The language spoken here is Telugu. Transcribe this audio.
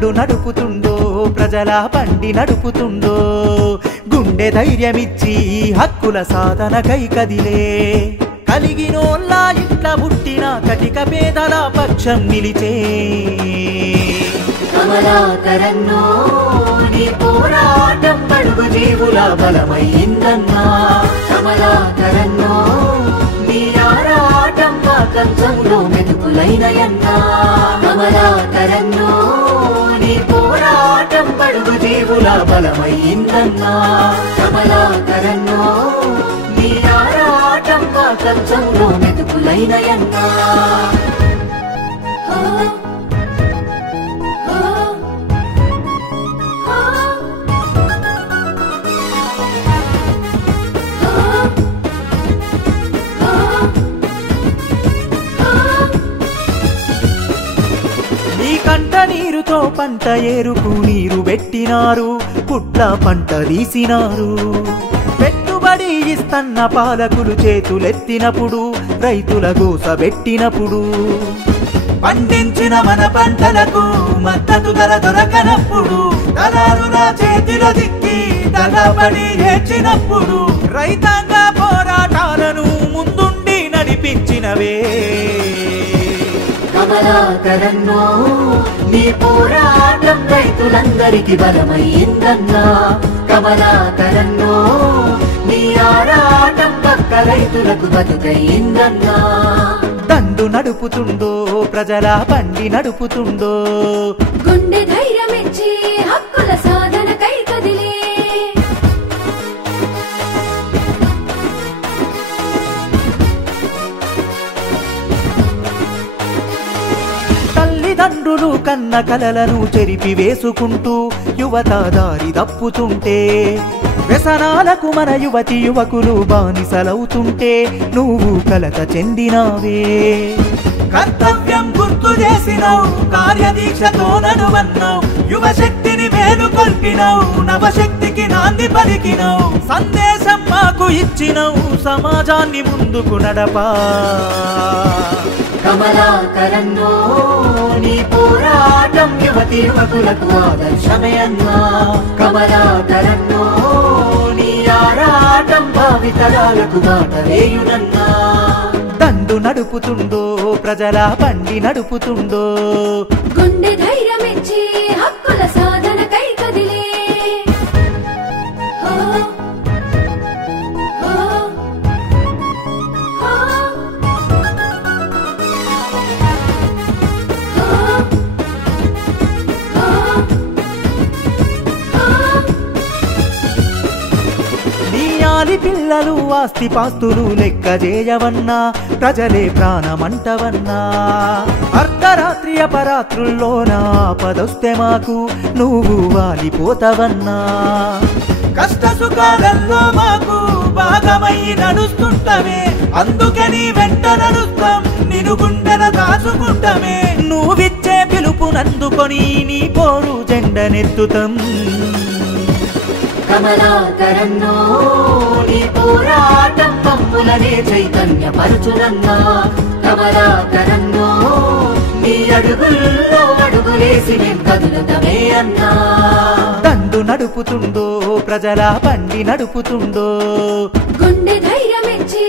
దండు నడుపుతుండో ప్రజల బండి నడుపుతుండో గుండె ధైర్యమిచ్చి హక్కుల సాధనకై కదిలే కలిగినోళ్ళ ఇట్ల పుట్టిన కటిక పేదల పక్షం నిలిచే కమలాకరన్నో నీ పోరాటం బడుగు జీవుల బలమైందన్నా కమలాకరన్నో నీ ఆరాటం మా కంచంలో మెతుకులైనయన్నా కమలాకరన్నో నీ పోరాటం బడుగు జీవుల బలమైందన్నా కమలాకరన్నో నీ ఆరాటం మా కంచంలో మెతుకులైనయన్నా కంట నీరుతో పంట ఏరుకు నీరు పెట్టినారు పుట్ల పంట తీసినారు పెట్టుబడి ఇస్తన్న పాలకులు చేతులెత్తినప్పుడు రైతుల గోసబెట్టినప్పుడు పండించిన మన పంటలకు మద్దతు ధర దొరకనప్పుడు దళారుల చేతిలో దిక్కి దగబడి ఏడ్చినప్పుడు రైతాంగ పోరాటాలను ముందుండి నడిపించినవే కమలాకరన్నో నీ పోరాటం రైతులందరికి బలమైందన్నా కమలాకరన్నో నీ ఆరాటం పక్క రైతులకు బతుకైందన్నా దండు నడుపుతుండో ప్రజల బండి నడుపుతుండో గుండె ధైర్యమిచ్చి హక్కుల సాధనకై కదిలే తల్లిదండ్రులు కన్న కలలను చెరిపి వేసుకుంటూ యువత దారి తప్పుతుంటే వ్యసనాలకు మన యువతి యువకులు బానిసలవుతుంటే నువ్వు కలత చెందినావే కర్తవ్యం గుర్తు చేసినావు కార్యదీక్షతో నడువన్నావు యువశక్తిని మేలుకొల్పినావు నవశక్తికి నాంది పలికినావు సందేశం మాకు ఇచ్చినావు సమాజాన్ని ముందుకు నడపా కమలాకరన్నో నీ పోరాటం యువతి యువకులకు ఆదర్శమే అన్నా కమలాకరన్నో నీ ఆరాటం భావితరాలకు బాట వేయునన్నా దండు నడుపుతుండో ప్రజల బండి నడుపుతుండో గుండె ధైర్యమిచ్చి హక్కుల సాధనకై కదిలే పిల్లలు ఆస్తి పాస్తులు లెక్క చేయవన్నా ప్రజలే ప్రాణమంటవన్నా అర్ధరాత్రి అపరాత్రుల్లోన ఆపదొస్తే మాకు నువ్వు వాలిపోతావన్నా కష్ట సుఖాలలో మాకు భాగమై నడుస్తుంటమే అందుకని వెంట నడుస్తాం నిన్ను గుండెల దాచుకుంటమే నువ్విచ్చే పిలుపునందుకొని నీ పోరు జెండనెత్తుతాం కమలాకరన్నో నీ పోరాటం మమ్ములనే చైతన్యపరచునన్నా కమలాకరన్నో నీ అడుగుల్లో అడుగులేసి మేం కదులుతమే అన్నా దండు నడుపుతుండో ప్రజల బండి నడుపుతుండో గుండె ధైర్యమిచ్చి